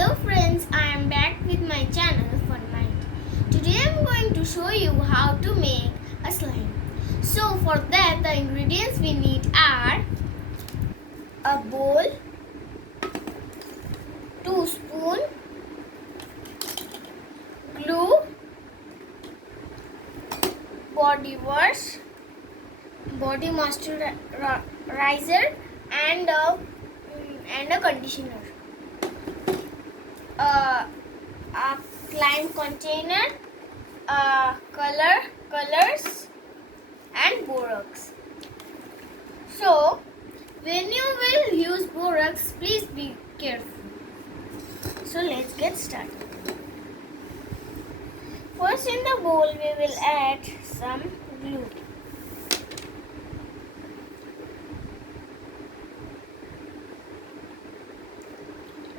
Hello friends, I am back with my channel Fun Mind. Today I am going to show you how to make a slime. So for that the ingredients we need are a bowl, 2 spoons, glue, body wash, body moisturizer and a conditioner. A slime container, colors and Borox. So when you will use Borox, please be careful. So let's get started. First in the bowl we will add some glue.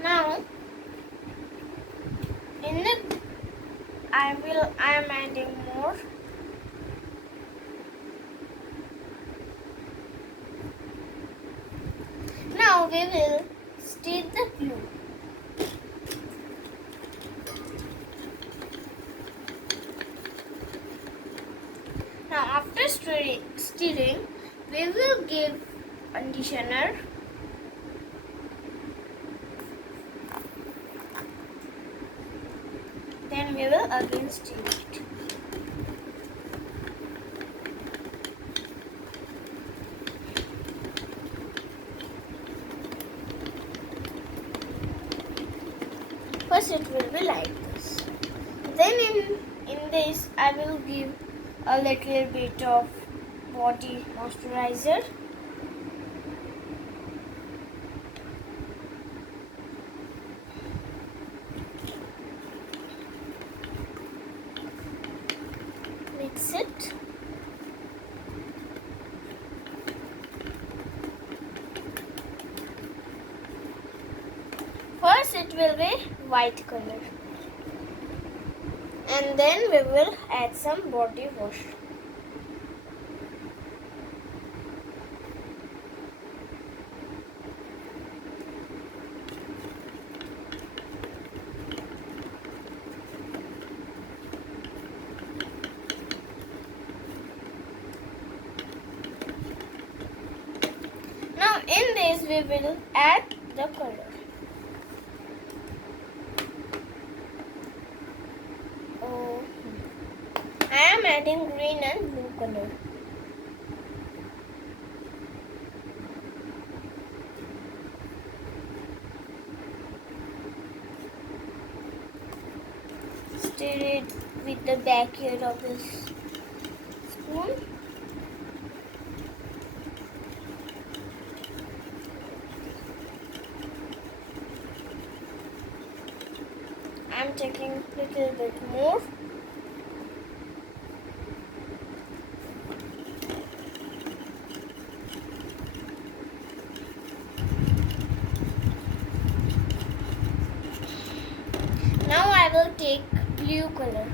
Now I am adding more. Now we will stir the glue. Now after stirring, we will give conditioner. Then we will again stir it. First it will be like this. Then in this I will give a little bit of body moisturizer. Mix it. First it will be white color. And then we will add some body wash. Now in this we will add the color. I am adding green and blue color. Stir it with the back end of this spoon. I am taking a little bit more. Now I will take blue color.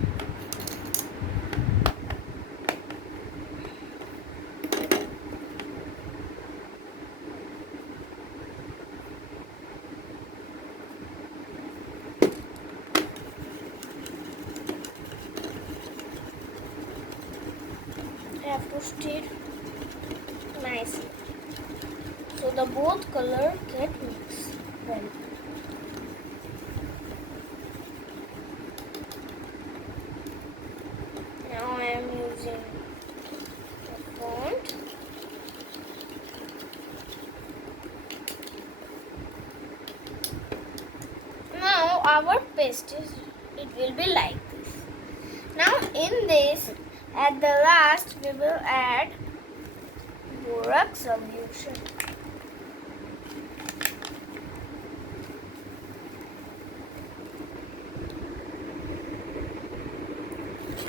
I have to stir nicely so the both color get mixed well. Now I am using the font. Now our paste it will be like this. Now in this, at the last we will add Borox solution.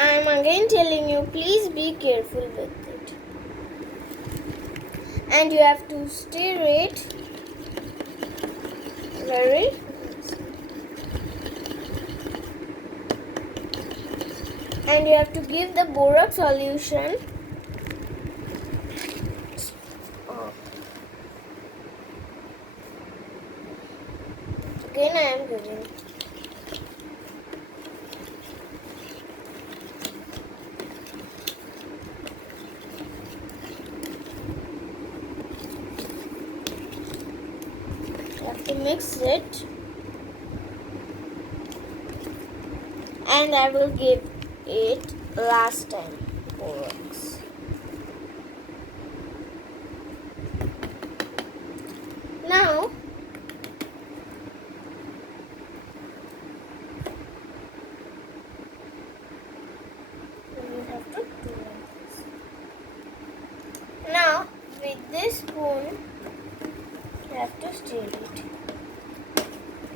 I am again telling you, please be careful with it. And you have to stir it very nicely. And you have to give the Borox solution again I am giving. You have to mix it, and I will give it last time Borox. Now you have to do like this. Now with this spoon you have to stir it.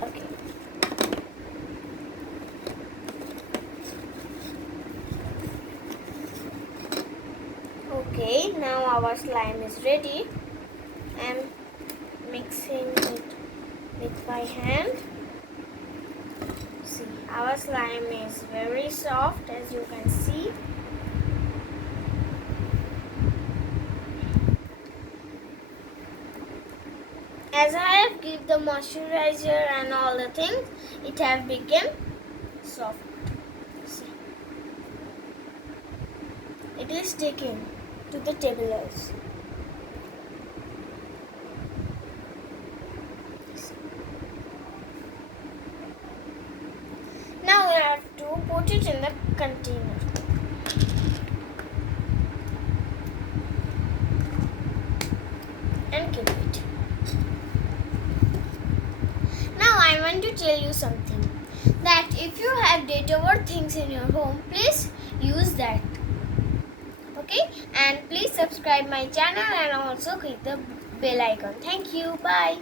Okay. Okay, now our slime is ready. I'm mixing it with my hand. See, our slime is very soft, as you can see. As I have given the moisturizer and all the things, it have become soft. See, it is sticking to the table also. Now I have to put it in the container. And keep it. Now I want to tell you something. That if you have leftover things in your home, please use that. Okay? And please subscribe my channel and also click the bell icon. Thank you. Bye.